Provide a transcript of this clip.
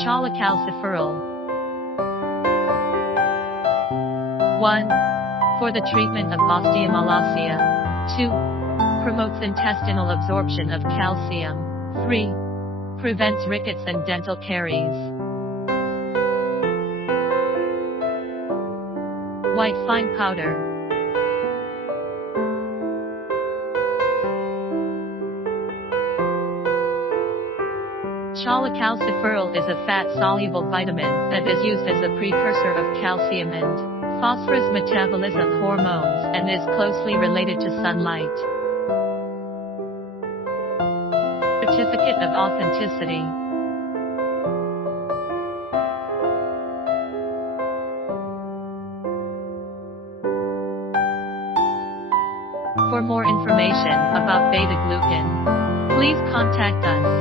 Cholecalciferol. 1. For the treatment of osteomalacia. 2. Promotes intestinal absorption of calcium. 3. Prevents rickets and dental caries. White fine powder. Cholecalciferol is a fat-soluble vitamin that is used as a precursor of calcium and phosphorus metabolism hormones and is closely related to sunlight. Certificate of authenticity. For more information about beta-glucan, please contact us.